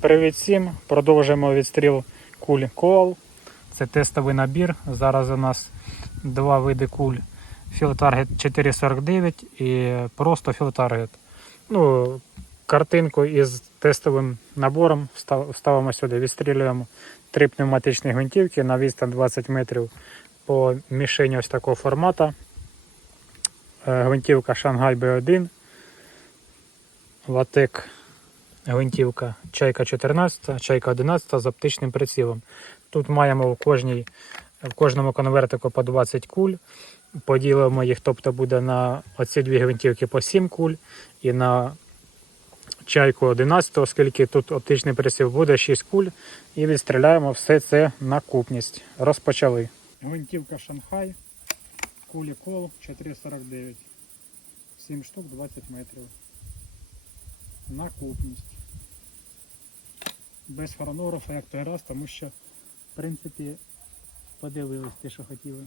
Привіт всім! Продовжуємо відстріл куль Коал. Це тестовий набір. Зараз у нас два види куль Field Target 449 і просто Field Target. Ну, картинку із тестовим набором ставимо сюди, відстрілюємо три пневматичні гвинтівки на відстань 20 метрів по мішені ось такого формату. Е, Гвинтівка Shanghai B1, Латек гвинтівка Чайка 14, Чайка 11 з оптичним прицілом. Тут маємо в, кожній, в кожному конвертику по 20 куль. Поділимо їх, тобто буде на оці дві гвинтівки по 7 куль і на чайку 11, оскільки тут оптичний приціл буде 6 куль. І відстріляємо все це на купність. Розпочали. Гвинтівка Шанхай, кулі кол 449. 7 штук 20 метрів. На купність. Без хронографа, як той раз, тому що, в принципі, подивились те, що хотіли.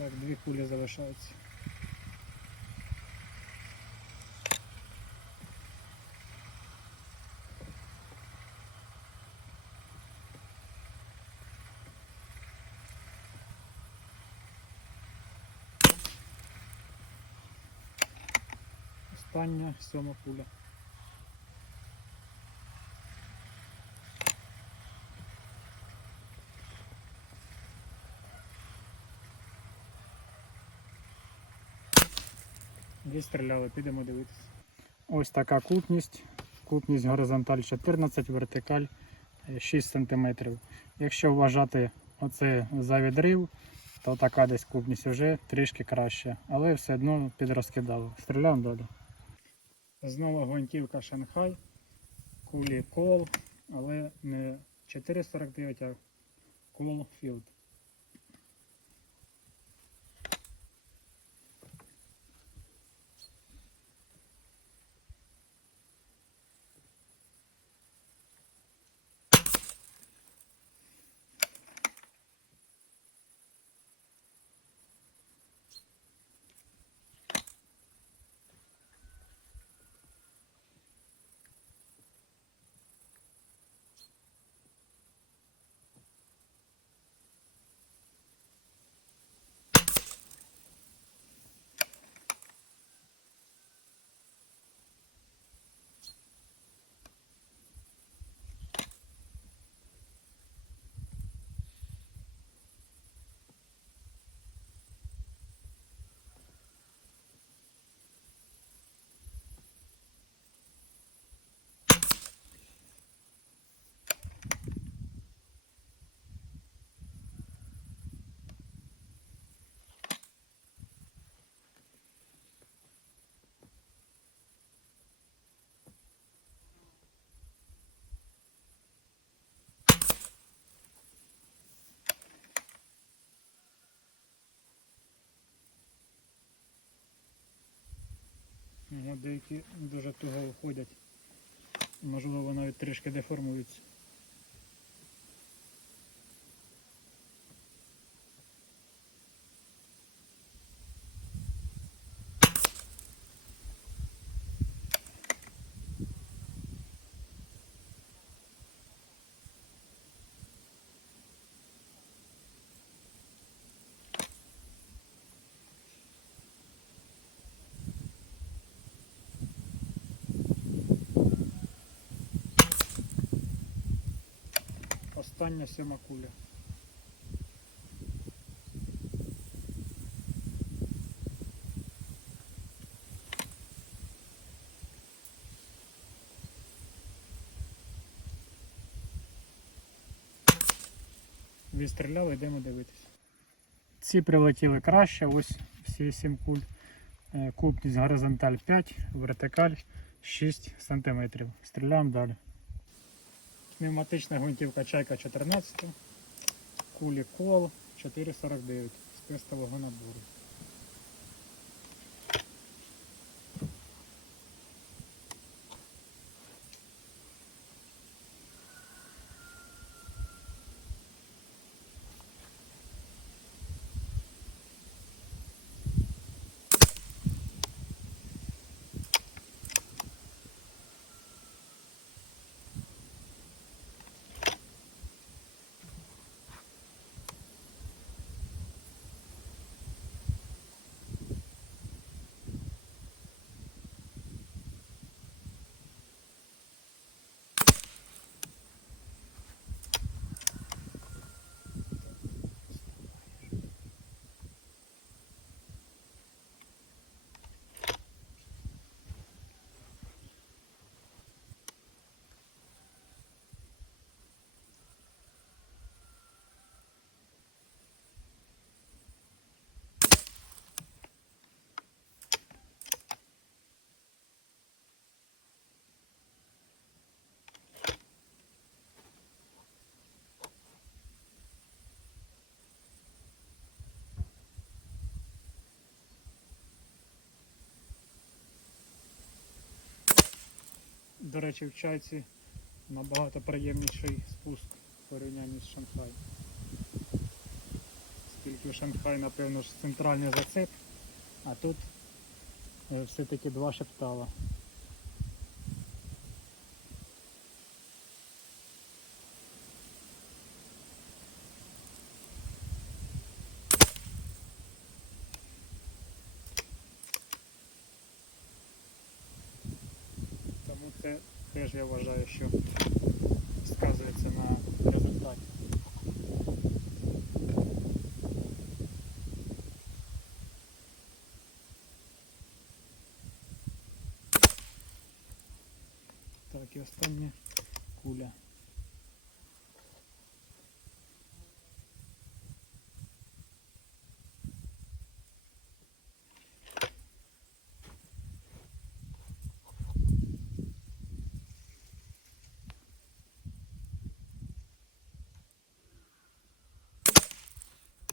Так, дві кулі залишаються. Остання сьома куля. Відстріляли, підемо дивитися. Ось така купність. Купність горизонталь 14, вертикаль е, 6 см. Якщо вважати оце за відрив, то така десь купність вже трішки краще, але все одно підрозкидало. Стріляємо далі. Знову гвинтівка Шанхай, кулі кол, але не 449, а кол філд. Деякі дуже туго виходять. Можливо, навіть трішки деформуються. Остання сьома куля. Відстріляли, йдемо дивитися. Ці прилетіли краще, ось всі 7 куль. Е, Купність горизонталь 5, вертикаль 6 см. Стріляємо далі. Пневматична гвинтівка чайка 14, кулі кол 4,49 з тестового набору. До речі, в чайці набагато приємніший спуск в порівнянні з Шанхаєм. Оскільки Шанхай, напевно, ж центральний зацеп, а тут е, все-таки два шептала. теж я вважаю, що сказується на результаті. Так, і остання куля.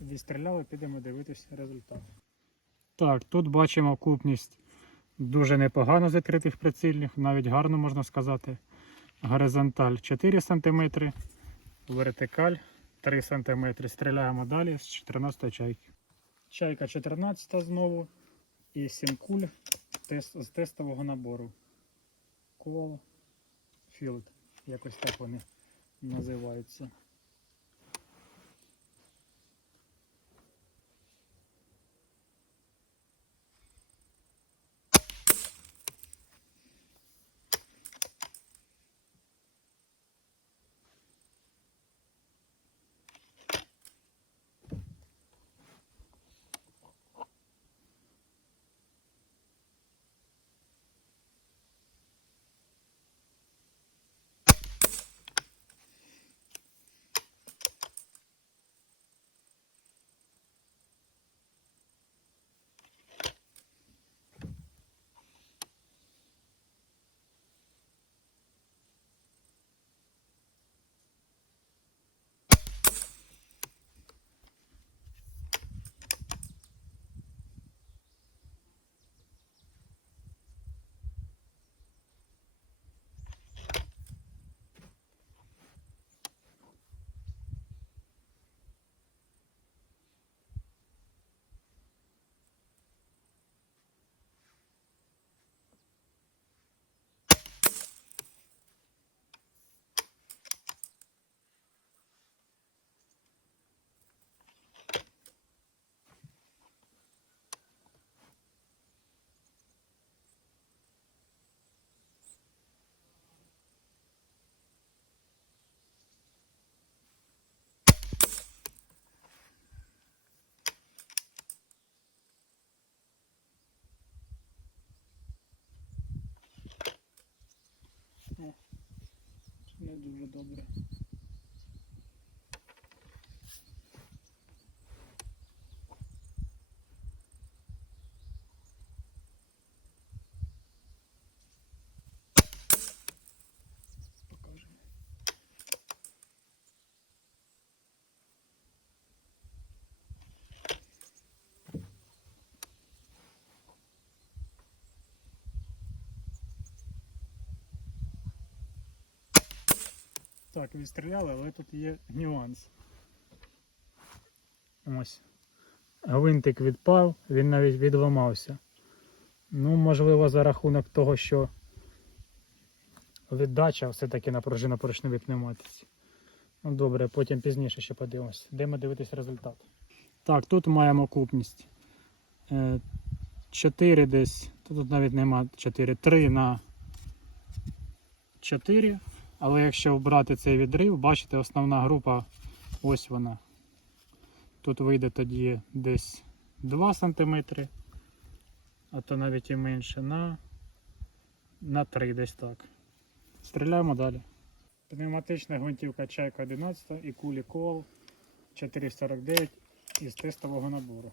Відстріляли, підемо дивитись результат. Так, тут бачимо купність дуже непогано з відкритих прицільних, навіть гарно можна сказати. Горизонталь 4 см, вертикаль 3 см. Стріляємо далі з 14 чайки. Чайка 14 знову і 7 куль тест- з тестового набору. Кол, філд, якось так вони називаються. Дуже добре. Покажемо. Так, відстріляли, але тут є нюанс. Ось. Гвинтик відпав, він навіть відламався. Ну, можливо, за рахунок того, що віддача все-таки на пружинно-поршневій пневматиці. Ну добре, потім пізніше ще подивимось. Йдемо дивитись результат. Так, тут маємо купність. 4 десь, тут навіть нема 4, 3 на 4. Але якщо брати цей відрив, бачите, основна група ось вона. Тут вийде тоді десь 2 см, а то навіть і менше на, на 3 десь так. Стріляємо далі. Пневматична гвинтівка Чайка 11 і кулі кол 449 із тестового набору.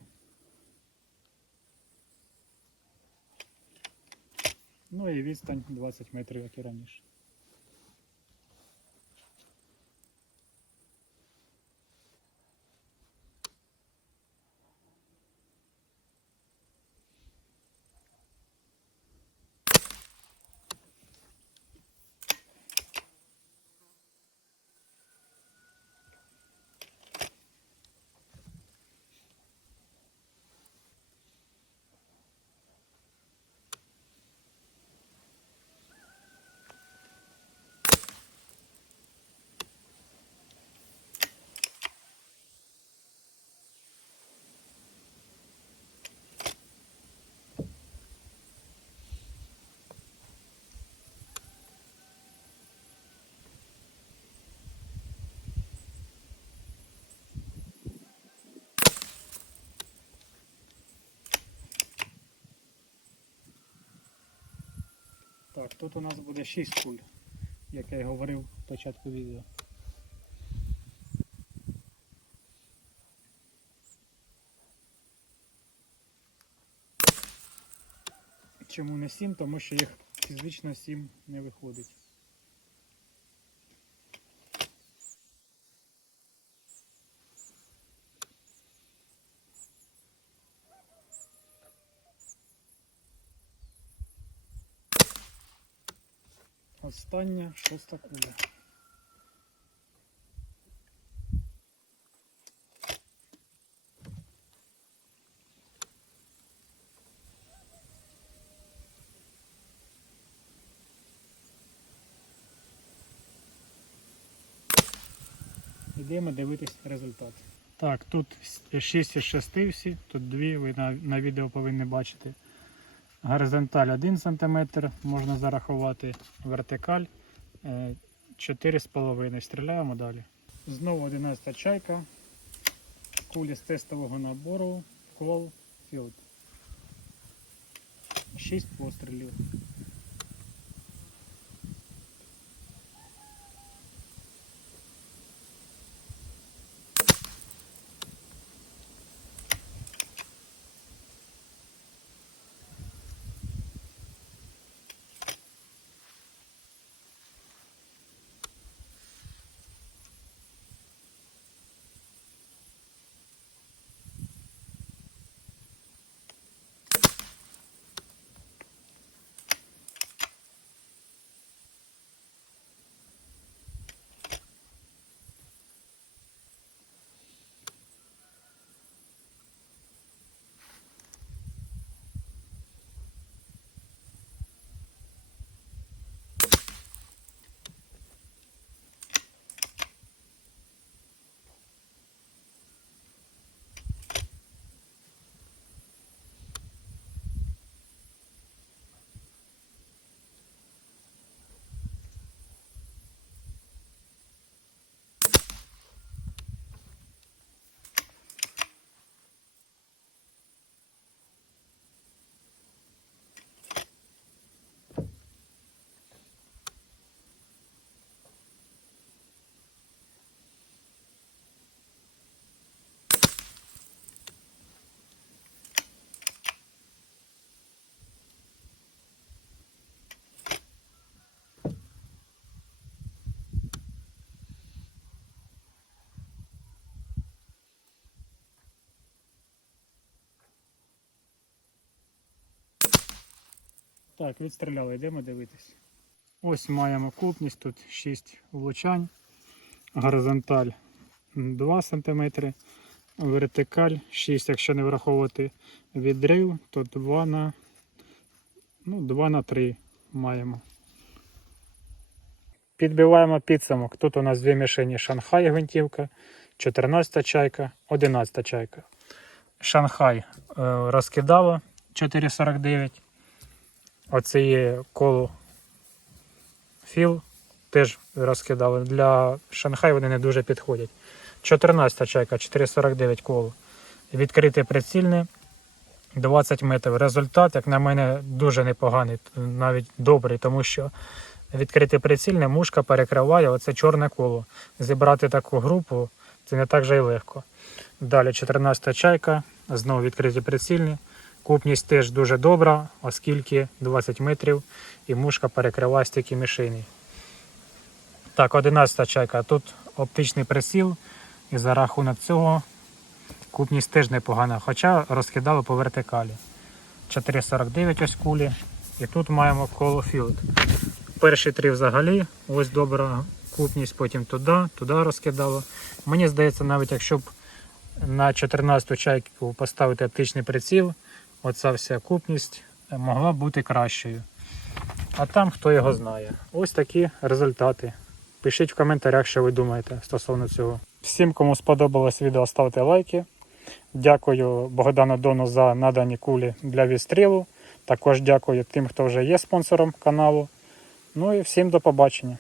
Ну і відстань 20 метрів, як і раніше. Так, тут у нас буде 6 куль, як я й говорив в початку відео. Чому не 7? Тому що їх фізично 7 не виходить. Остання шоста куля. Йдемо дивитись результат. Так, тут 6 із 6 всі, тут 2, ви на, на відео повинні бачити. Горизонталь 1 см можна зарахувати, вертикаль е, 4,5 Стріляємо далі. Знову 11 чайка. Кулі з тестового набору Call Field. 6 пострілів. Так, відстріляли, йдемо дивитись. Ось маємо купність, тут 6 влучань. Горизонталь 2 см, вертикаль 6, якщо не враховувати відрив, то 2 на, ну, 2 на 3 маємо. Підбиваємо підсумок. Тут у нас дві мішені Шанхай гвинтівка, 14 чайка, 11 чайка. Шанхай е, розкидало 4,49. Оце є коло філ теж розкидали. Для Шанхай вони не дуже підходять. 14 чайка, 4,49 коло. Відкрите прицільне 20 метрів. Результат, як на мене, дуже непоганий, навіть добрий, тому що відкрите прицільне мушка перекриває оце чорне коло. Зібрати таку групу це не так же й легко. Далі 14 чайка, знову відкриті прицільні. Купність теж дуже добра, оскільки 20 метрів і мушка перекриває стільки мішені. Так, 11 чайка. Тут оптичний приціл, і за рахунок цього купність теж непогана, хоча розкидало по вертикалі. 4,49 ось кулі. І тут маємо колофілд. Перші три взагалі, ось добра купність, потім туди, туди розкидало. Мені здається, навіть якщо б на 14 чайку поставити оптичний приціл, оця вся купність могла б бути кращою. А там хто його знає. Ось такі результати. Пишіть в коментарях, що ви думаєте стосовно цього. Всім, кому сподобалось відео, ставте лайки. Дякую Богдану Дону за надані кулі для відстрілу. Також дякую тим, хто вже є спонсором каналу. Ну і всім до побачення.